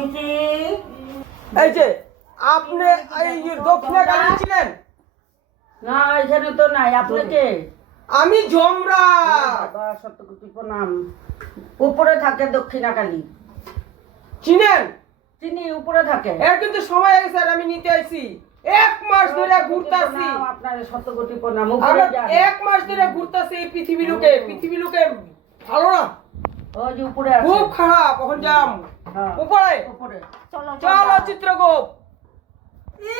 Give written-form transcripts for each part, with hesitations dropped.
তুমি কি এই যে আপনি এই দক্ষিণা কালী ছিলেন না? এখানে তো নাই। আপনি কে? আমি জমরা। বাবা শতকোটি প্রণাম। উপরে থাকে দক্ষিণাকালী। চিনেন? চিনি, উপরে থাকে। এর কিন্তু সময় হয়ে গেছে, আর আমি নিতে আইছি। এক মাস ধরে ঘুরতাছি। আপনার শতকোটি প্রণাম। আমরা এক মাস ধরে ঘুরতাছি এই পৃথিবী লোকে। পৃথিবী লোকে ভালো না, ওই যে উপরে আছে। খুব খারাপ। এখন যাম উপরে। উপরে চলো চলো চিত্রগুপ্ত।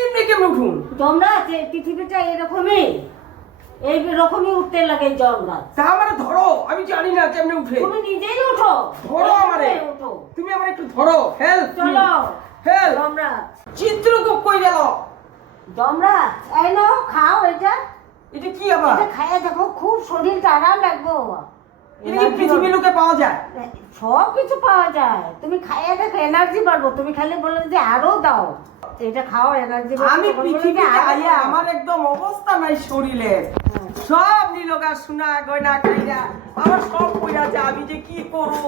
এমনি কেমন উঠুন? তোমরা যে পৃথিবীটা এরকমই, এই রকমই উঠতে লাগে জলরা। তা আমারে ধরো, আমি জানি না কেমনে উঠে। তুমি নিজেই উঠো। ধরো আমারে, উঠো। তুমি আমার একটু ধরো। হেল্প চলো হেল্প। তোমরা চিত্রগুপ্ত কই গেল? তোমরা এই নাও, খাও এটা। এটা কি আবার? এটা খাইয়ে দেখো, খুব শরীরটা আরাম লাগবে। এটা কি পৃথিবী লোকে পাওয়া যায়? সব কিছু পাওয়া যায়। তুমি খাইয়ে দেখো, এনার্জি বাড়বো। তুমি খালি বলো যে আরো দাও, এটা খাও, এনার্জি বাড়বে। আমি পৃথিবীতে আইয়া আমার একদম অবস্থা নাই শরীরে। সব নীলগা সোনা গয়না কাইরা আমার সব কইরা যা, আমি যে কি করব?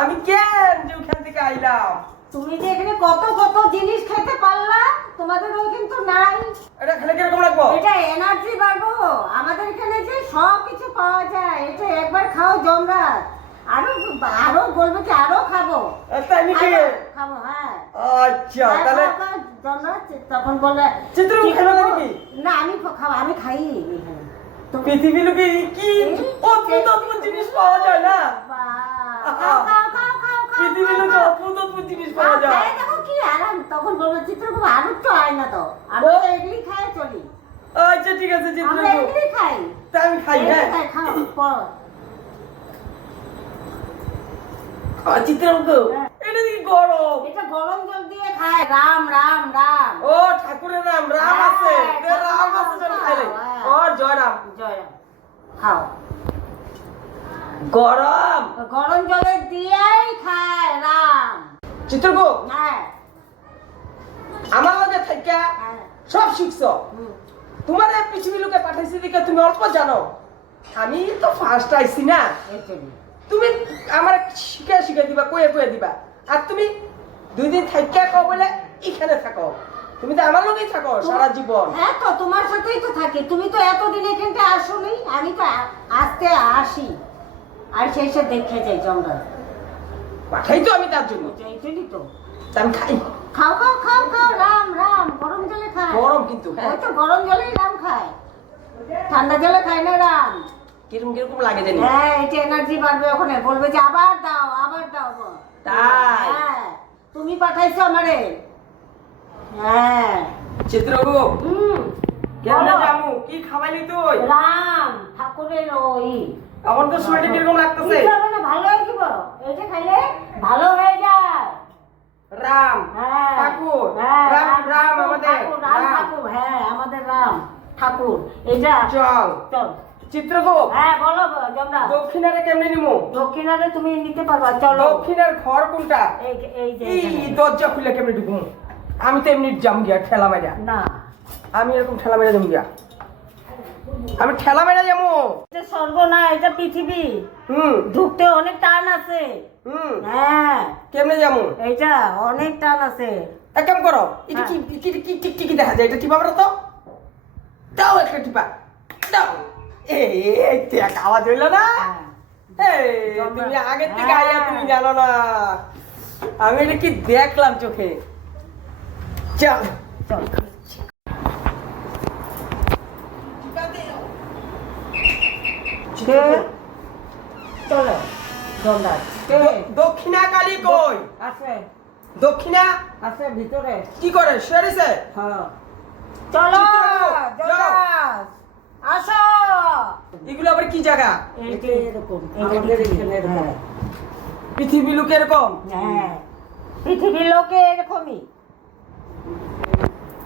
আমি কেন যে ওখান থেকে আইলাম? তুমি যে এখানে কত কত জিনিস খেতে পারলা, তোমাদের ওই কিন্তু নাই। এটা খেলে কিরকম লাগবো? এটা এনার্জি বাড়বো। আমাদের এখানে যে সব কিছু পাওয়া যায়, এটা একবার খাও জমরা। আরো আরো বলবো যে আরো খাবো। তাই নাকি? খাবো, হ্যাঁ। আচ্ছা তাহলে জমরা তখন বলে চিত্রগুপ্ত খেলো নাকি? না, আমি খাবো, আমি খাই এখানে। পৃথিবী লোকে কি অদ্ভুত অদ্ভুত জিনিস পাওয়া যায় না? খাও খাও খাও খাও খাও। পৃথিবী লোকে অদ্ভুত অদ্ভুত জিনিস পাওয়া যায়। খাই দেখো কি আরাম। তখন বলবো চিত্রগুপ্ত আরো তো আয় না তো। আমি তো এগুলি খাই চলি। আচ্ছা ঠিক আছে আমরা চিত্রগুপ্ত, এগুলি খাই। তা আমি খাই। হ্যাঁ খাও পর। চিত্রগুপ্ত, এটা কি গরম? এটা গরম জল দিয়ে খায়। রাম রাম রাম। ও ঠাকুরের নাম রাম আছে। রাম আছে যেন খাইলে। ও জয় রাম। জয় রাম। খাও। গরম গরম জলে দিয়েই খায় রাম। চিত্রগুপ্ত, হ্যাঁ আমার লগে থাইকা হ্যাঁ। সব শিখছো। হুম। তোমার এই পৃথিবী লোকে পাঠাইছি দিকে তুমি অল্প জানো। আমি তো ফার্স্ট আইছি না। এই চলি। তুমি আমার শিখাই দিবা, কয়ে দিবা। আর তুমি 2 দিন থাইকা কও বলে এখানে থাকো। তুমি তো আমার লগেই থাকো সারা জীবন। হ্যাঁ তো তোমার সাথেই তো থাকি। তুমি তো এতদিন এখানটা আসোনি। আমি তো আসতে আসি, আর সেই সে দেখে যাই জমরা। পাঠাই তো আমি তার জন্য। এইটাই তো। তা আমি খাই। খাও খাও খাও খাও। রাম রাম গরম জলে খায়। গরম কিন্তু। হ্যাঁ ওই তো গরম জলেই রাম খায়, ঠান্ডা জলে খায় না রাম। কিরকম কিরকম লাগে জানি। হ্যাঁ, এটা এনার্জি বাড়বে। ওখানে বলবে যে আবার দাও আবার দাও। তাই? হ্যাঁ, তুমি পাঠাইছো আমারে। হ্যাঁ। চিত্রগুপ্ত, হুম। কেমনে বলো। জামু? কি খাওয়াইলি তুই? রাম ঠাকুরের ওই। আমার তো শরীরটা কিরকম লাগতেছে? কি হবে না, ভালো হয়ে যাব। এটা খাইলে ভালো হয়ে যায়। রাম হ্যাঁ ঠাকুর। হ্যাঁ, রাম রাম ঠাকুর, আমাদের ঠাকুর, রাম ঠাকুর। হ্যাঁ, আমাদের রাম ঠাকুর। এটা চল চল। চিত্রগুপ্ত, হ্যাঁ বলো জমরা। দক্ষিণারে কেমনে নিমু? দক্ষিণারে তুমি নিতে পারবা। চলো। দক্ষিণের ঘর কোনটা? এই যে এই এখানে। দরজা খুলে কেমনে ঢুকবো? আমি তো এমনি জাম গিয়া ঠেলা মেরা। না, আমি এরকম ঠেলা মেরা যাম গিয়া। আমি ঠেলা মেরা যাবো। এটা স্বর্গ না, এটা পৃথিবী। হুম ঢুকতে অনেক টান আছে। হুম হ্যাঁ, কেমনে যাবো? এটা অনেক টান আছে। এক কাম করো, এটা কি কি কি কি কি দেখা যায়? এটা টিপা মারো তো। দাও একটা টিপা দাও। এই দেখ আওয়াজ হইলো না? এই তুমি আগের থেকে আইয়া তুমি জানো না। আমি এটা কি দেখলাম চোখে। চল চল। চলো জমরা। দক্ষিণা কালী কই? আছে দক্ষিণা আছে ভিতরে। কি করে সেরিছে? হ্যাঁ চলো চিত্রগুপ্ত, যাও। জমরাজ, আসো। এগুলো আবার কি জায়গা? এইটা এরকম আমাদের এখানে এরকম। পৃথিবী লোক এরকম। হ্যাঁ, পৃথিবীর লোকে এরকমই।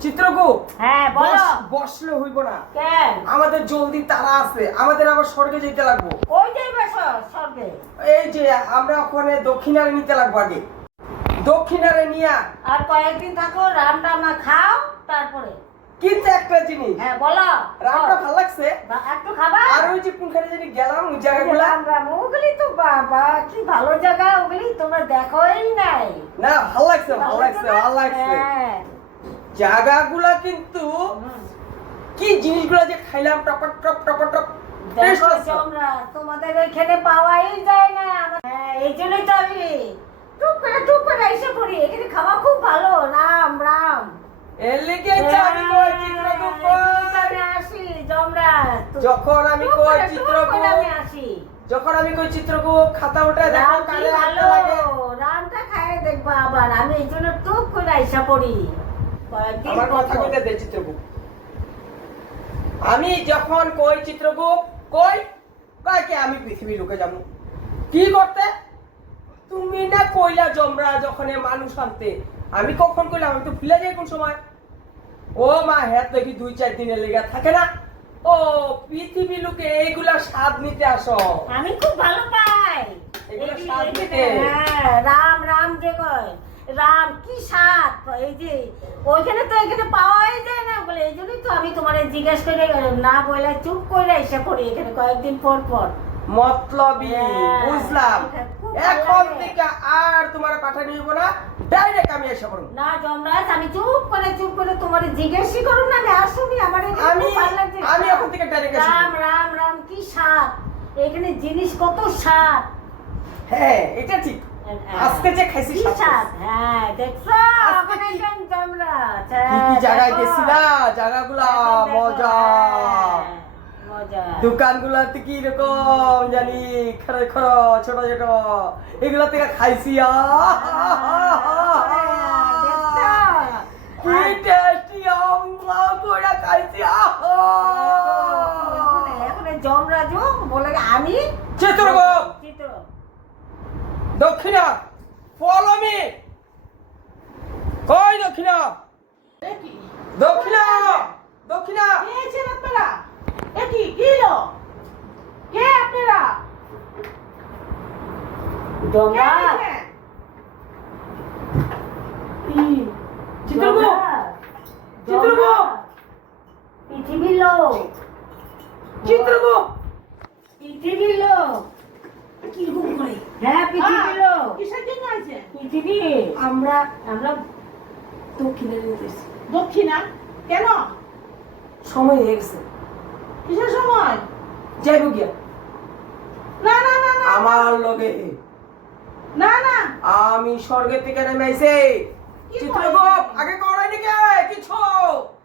চিত্রগুপ্ত, হ্যাঁ বলো। বসলে হইব না। কেন? আমাদের জলদি তারা আছে, আমাদের আবার স্বর্গে যেতে লাগবো। ওই যে বসো স্বর্গে। এই যে আমরা ওখানে দক্ষিণারে নিতে লাগবো আগে। দক্ষিণারে নিয়া আর কয়েকদিন থাকো, রাম রামা খাও, তারপরে। কিন্তু একটা জিনিস, হ্যাঁ বলো। রামটা ভালো লাগছে। একটু খাবা। আর ওই যে কোনখানে জানি গেলাম ওই জায়গাগুলো। রাম রাম ওগুলি তো বাবা কি ভালো জায়গা, ওগুলি তোমরা দেখোই নাই। না ভালো লাগছে ভালো লাগছে ভালো লাগছে হ্যাঁ। জায়গাগুলা কিন্তু হুম। কি জিনিসগুলো যে খাইলাম টপট টপ টপট টপ দেখো তোমরা তোমাদের এখানে পাওয়াই যায় না হ্যাঁ, এই জন্যই তো আমি টুক করে এসে পড়ি এখানে খাওয়া খুব ভালো রাম রাম এর লিগে আমি কই চিত্রকূপ আমি আসি যমরাজ যখন আমি কই চিত্রকূপ আমি আসি যখন আমি কই চিত্রকূপ খাতা উঠে দেখো রাম কি কারে ভালো লাগে রামটা খায় দেখবা আবার আমি এই জন্য টুক করে এসে পড়ি কয়েকদিন আমার কথা পর। কইতে দে চিত্রকূপ আমি যখন কই চিত্রকূপ কই কাকে আমি পৃথিবী লোকে যাবো কি করতে তুমি না কইলা জমরা যখন এ মানুষ আনতে আমি কখন কইলাম আমি তো ভুলে যাই কোন সময় ও মা হ্যাঁ দেখি 2-4 দিনের লেগে থাকে না ও পৃথিবী লোকে এইগুলা স্বাদ নিতে আসো আমি খুব ভালো পাই এগুলো এই- স্বাদ এই- নিতে। হ্যাঁ, রাম রাম যে কয় রাম কি স্বাদ এই যে ওইখানে তো এখানে পাওয়াই যায় না বলে এই জন্যই তো আমি তোমার জিজ্ঞেস করে না বলে চুপ করে এসে পড়ি এখানে কয়েকদিন পর পর মতলবি হ্যাঁ, বুঝলাম খুব ভালো এখন লাগে। থেকে আর তোমার পাঠা নিব না ডাইরেক্ট আমি এসে পড়ব না যমরাজ আমি চুপ করে তোমার জিজ্ঞেসই করুন না আমি আসুনি আমার এখানে আমি খুব ভালো লাগছে। আমি এখন থেকে ডাইরেক্ট এসে রাম পড়ব। রাম রাম কি স্বাদ এখানে জিনিস কত স্বাদ হ্যাঁ এটা ঠিক আজকে যে খাইছি কি স্বাদ স্বাদ পাইছি। হ্যাঁ দেখছো আজকে ওখানে কি- কেন যমরাজ কি কি জায়গায় গেছি না জায়গাগুলা মজা মজা দোকানগুলাতে কি রকম জানি খড় খড় ছোট ছোট এগুলা থেকে খাইছি কি টেস্টি আমলা করে খাইছি এখন যমরাজ বলে আমি চিত্রকূপ চিত্র দক্ষিণা ফলো মি কই দক্ষিণা দক্ষিণা দক্ষিণা যমরাজ চিত্রকূপ চিত্রকূপ পৃথিবীর লোক চিত্রকূপ পৃথিবীর লোক কিরকম করে হ্যাঁ পৃথিবীর লোক কিসের জন্য আছে পৃথিবী আমরা আমরা দক্ষিণে যেতেছি দক্ষিণা কেন সময় হয়ে গেছে কিসের সময় যাইব গিয়া না না না না আমার লগে না না আমি স্বর্গে থেকে নেমে আইছি কি চিত্রকূপ কয়? আগে করাই নাকি কিছু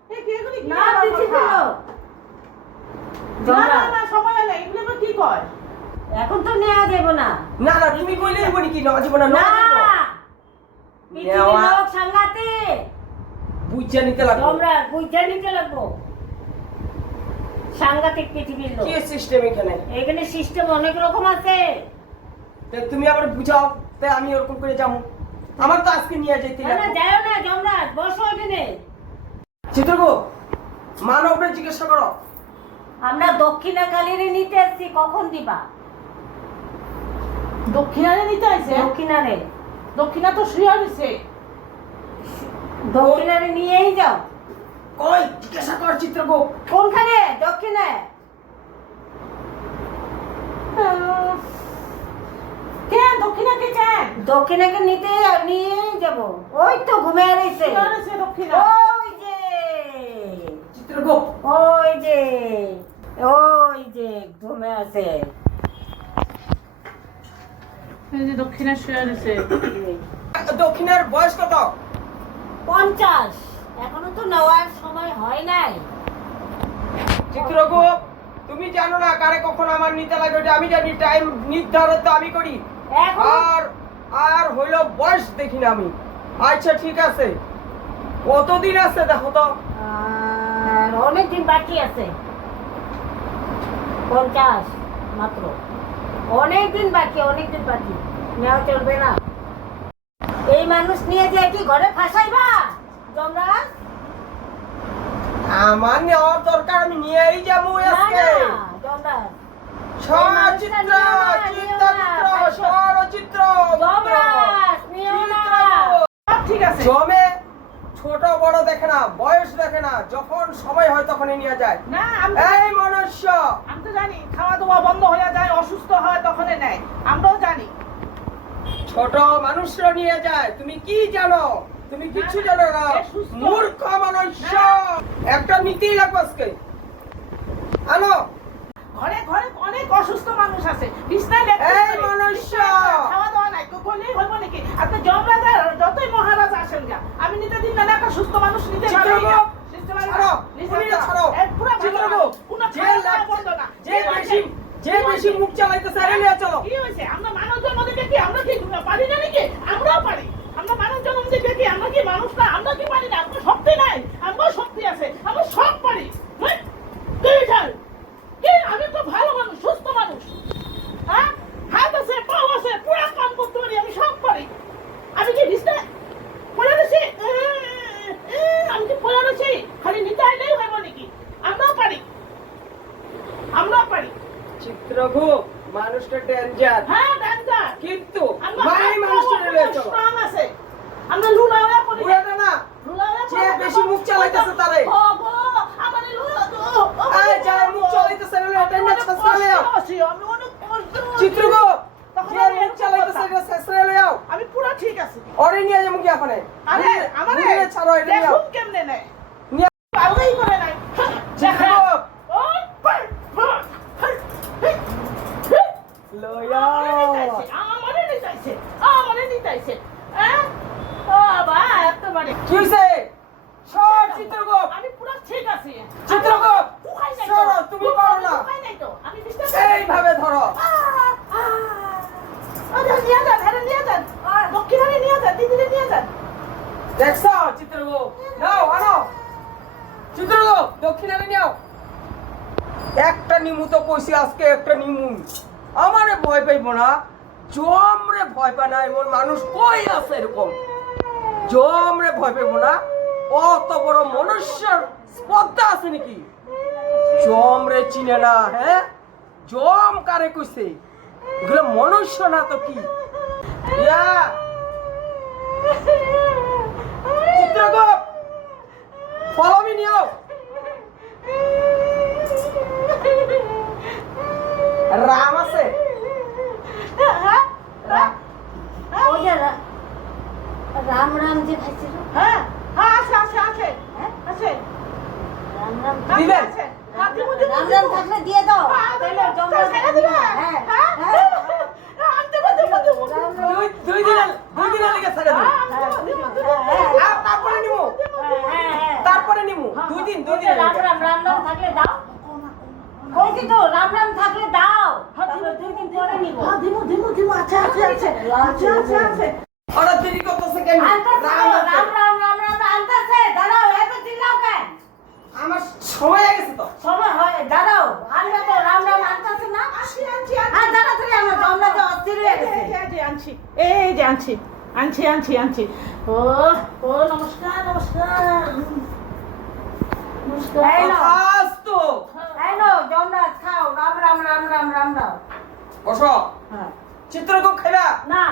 এ কি এগুলি কি না আবার পৃথিবীর কথা? লোক না না যমরাজ না সময় নেই এগুলি আবার কি কয় এখন তো নেওয়া যাবে না না না তুমি কইলে দিব নাকি না জীবন না না নেওয়া। পৃথিবীর লোক সামলাতে বুঝা নিতে লাগবে যমরাজ বুঝে নিতে লাগবো সাংঘাতিক পৃথিবীর লোক কি সিস্টেম এখানে এখানে সিস্টেম অনেক রকম আছে তা তুমি আবার বুঝাও তাই আমি ওরকম করে যাবো আমার তো আজকে নিয়ে যেতে না না যাও না যমরাজ বসো এখানে চিত্রকূপ মানবরে জিজ্ঞাসা করো আমরা দক্ষিণা কালীরে নিতে এসেছি কখন দিবা দক্ষিণারে নিতে আইছে দক্ষিণারে দক্ষিণা তো শুয়ে রইছে দক্ষিণারে নিয়েই যাও কই জিজ্ঞাসা কর চিত্রকূপ কোনখানে দক্ষিণে কেন দক্ষিণাকে কেন দক্ষিণাকে নিয়েই যাব ওই তো ঘুমিয়ে রয়েছে শুয়ে রইছে দক্ষিণা ওই যে চিত্রকূপ ওই যে ওই যে ঘুমে আছে এই যে দক্ষিণা শুয়ে রইছে দক্ষিণের বয়স কত 50 এখনো তো নেওয়ার সময় হয় নাই চিত্রকূপ তুমি জানো না কারে কখন আমার নিতে লাগে ওটা আমি জানি টাইম নির্ধারণ তো আমি করি এখন আর আর হইলো বয়স দেখি না আমি আচ্ছা ঠিক আছে কতদিন আছে দেখো তো আর অনেক দিন বাকি আছে 50 মাত্র অনেক দিন বাকি নেওয়া চলবে না এই মানুষ নিয়ে যে কি ঘরে ফাঁসাইবা যমরাজ আমার নেওয়ার দরকার আমি নিয়েই যাবো না আজকে না যমরাজ সচিত্র চিত্রচিত্র সরচিত্র যমরাজ নিও না সব ঠিক আছে জমে ছোট বড় দেখে না বয়স দেখে না যখন সময় হয় তখনই নিয়ে যায় না আমি এই মনুষ্য তো জানি খাওয়া দাওয়া বন্ধ হয়ে যায় অসুস্থ হয় তখনই নেয় আমরাও জানি ছোট মানুষরা নিয়ে যায়, তুমি কি জানো? তুমি কিছু জানো না, মূর্খ মানুষ। একটা নীতি লাগবে আজকে। আনো ঘরে ঘরে অনেক অসুস্থ মানুষ আছে, বিছনায় এই মনুষ্য। খাওয়া দাওয়া নাই, বলেই হইব নাকি? আপনি যমরাজা যতই মহারাজ আসেন গা, আমি নিতে দিন না, একটা সুস্থ মানুষ নিতে পারি না। যে বেশি মুখ চালাইতেছে আরে নিয়ে চলো। কি হয়েছে? আমরা মানব জন্ম থেকে কি আমরা কি পারি না নাকি? আমরাও পারি। আমরা মানব জন্ম থেকে কি আমরা কি মানুষ না? আমরা কি পারি না? আপনার শক্তি নাই, আমার শক্তি আছে, আমরা সব পারি। আমি তো ভালো মানুষ, সুস্থ মানুষ। হ্যাঁ, হাত আছে, পাও আছে, পুরো কাম করতে পারি, আমি সব পারি। আমি কি বিছনায় পড়ে রয়েছি? আমি কি পড়ে রয়েছি? খালি নিতে আইলেই হইব নাকি? আমরাও পারি, আমরাও পারি। চিত্রগুপ্ত মানুষটা ডেঞ্জার, হ্যাঁ ডেঞ্জার, কিন্তু আমরা মাই মানুষটা নিয়ে চলো। স্ট্রং আছে, আমরা লুলাওয়া করি না। বুড়াটা না, লুলাওয়া যে বেশি মুখ চালাইতেছে তারে। ও গো, আমারে লুলা তো। আয় যার মুখ চালাইতেছে রে টেন্ডা ছাসলে আও। আমি অনেক কষ্ট। চিত্রগুপ্ত যে মুখ চালাইতেছে রে ছাসলে আও। আমি পুরো ঠিক আছে। ওরে নিয়ে যাবো কি আপনে? আরে আমারে নিয়ে ছাড়ো এটা নিয়ে। দেখুন কেমনে নেয়, নিয়ে পাগলাই করে নাই। চিত্রগুপ্ত ও পার লয়া আমারে নিতাইছে। হ্যাঁ বাবা এতবারে কি হইছে? সর চিত্রগুপ্ত। আমি পুরো ঠিক আছি। চিত্রগুপ্ত উখাই নাই তো। সরো, তুমি পারো না। উখাই নাই তো। আমি বিশ্বাস এইভাবে ধরো। নিয়ে যান। দক্ষিণারে নিয়ে যান, দিদিরে নিয়ে যান। দেখছো চিত্রগুপ্ত? নাও আনো চিত্রগুপ্ত, দক্ষিণারে নিও। একটা নিমু তো কইছি আজকে, একটা নিমু। আমারে ভয় পাইবো না, জমরে ভয় পায় না এমন মানুষ কই আছে এরকম? জমরে ভয় পাইবো না, অত বড় মনুষ্যর স্পর্ধা আছে নাকি? জমরে চিনে না, হ্যাঁ? জম কারে কইছে? এগুলো মনুষ্য না তো কি? ইয়া চিত্রগুপ্ত ফলো মি নিও। রাম আছে? ওই যে রাম রাম যে খাইছিল, হ্যাঁ আছে। রাম রাম দিবেন? আছে। রাম রাম থাকলে দিয়ে দাও, তাহলে জমরা ছেড়ে দিবে। হ্যাঁ হ্যাঁ দুই দিন লেগে ছেড়ে দিন। আর তারপরে নিমু, তারপরে নিমু। দুই দিন রাম রাম থাকলে দাও, কইছি তো রাম রাম থাকলে দাও, তারপরে 2 দিন পরে নিব। দিমু আছে। ওরা দেরি করতেছে কেন? রাম রাম আনতাছে, দাঁড়াও, এত চিল্লাও কেন? আমার সময় হয়ে গেছে তো। সময় হয়, দাঁড়াও, আনবে তো, রাম আনতাছে না? আর দাঁড়া তুমি, আমার জমরা যে অস্থির হয়ে গেছে। আনছি। ও নমস্কার। এই নাও, আজ তো এই নাও, জমরা খাও, রাম দাও। বসো। হ্যাঁ। চিত্রগুপ্ত খাইবা? না,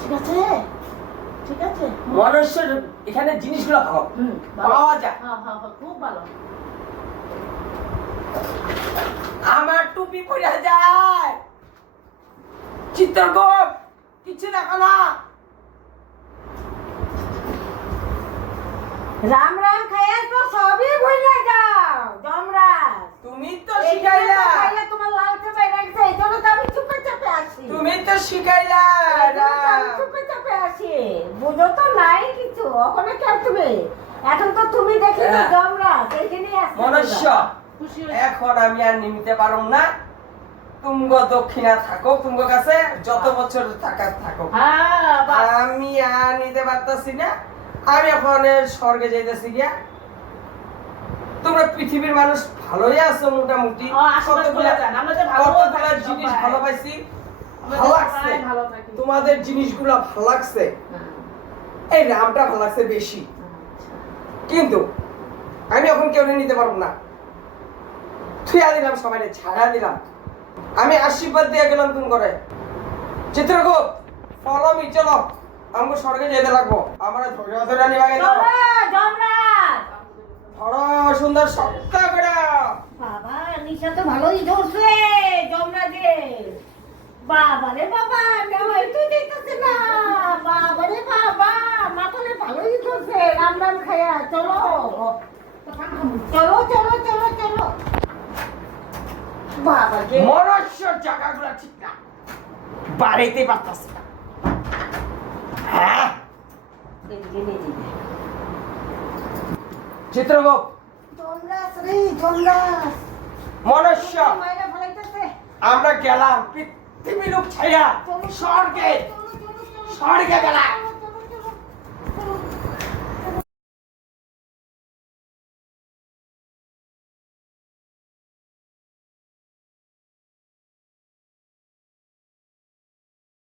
ঠিক আছে। মানুষের এখানে জিনিসগুলো ভালো পাওয়া যায়। হ্যাঁ, খুব ভালো। আমার টুপি পরে যায়। চিত্রগুপ্ত কিছু দেখো না। রাম খাইয়া তো সবই ভুলে যাও, জমরা। তুমি তো শিখাইলা। খাইলে তোমার লালচে বাইরে গেছে, এই জন্য তো আমি চুপে চাপে আসি। তুমি তো শিখাইলা। চুপে চাপে আসি, বুঝো তো নাই কিছু, ওখানে কে তুমি? এখন তো তুমি দেখি তো জমরা, সেইখানেই আসছে। মনুষ্য খুশি এখন আমি আর নিতে পারুম না। তুমগ দক্ষিণা থাকো, তুমগ কাছে যত বছর থাকো। হ্যাঁ, আমি আর নিতে পারতাছি না। আমি এখন স্বর্গে যাইতেছি গিয়া। তোমরা পৃথিবীর মানুষ ভালোই আছো মোটামুটি। কতগুলা জিনিস ভালো পাইছি, ভালো লাগছে। তোমাদের জিনিসগুলো ভালো লাগছে, এই রামটা ভালো লাগছে বেশি। কিন্তু আমি এখন কেউ নিতে পারবো না। থুয়া দিলাম, সবাই ছাড়া দিলাম। আমি আশীর্বাদ দিয়ে গেলাম তুমি করে। চিত্রগুপ্ত ফলো মি, চলো আমাকে স্বর্গে যেতে লাগবো। আমার ধরে নিবাগে দাও। ধরো সুন্দর শক্ত করে। বাবা, নিশা তো ভালোই ধরছে, জমরা যে বাবা রে বাবা, নেওয়াই তো দিতেছে না। বাবা রে বাবা, মাথালে ভালোই করছে। রাম রাম খাইয়া চলো চলো চলো চলো চলো। বাবা রে মনুষ্য জায়গাগুলো ঠিক না, বাড়িতে পারতাছে না। হ্যাঁ এদিকে নিয়ে দিবে। চিত্রগুপ্ত, জমরাস রে জমরাস, মনুষ্য মায়েরা ফলাইতেছে। আমরা গেলাম পৃথিবী লোক ছাইয়া স্বর্গে, স্বর্গে গেলাম।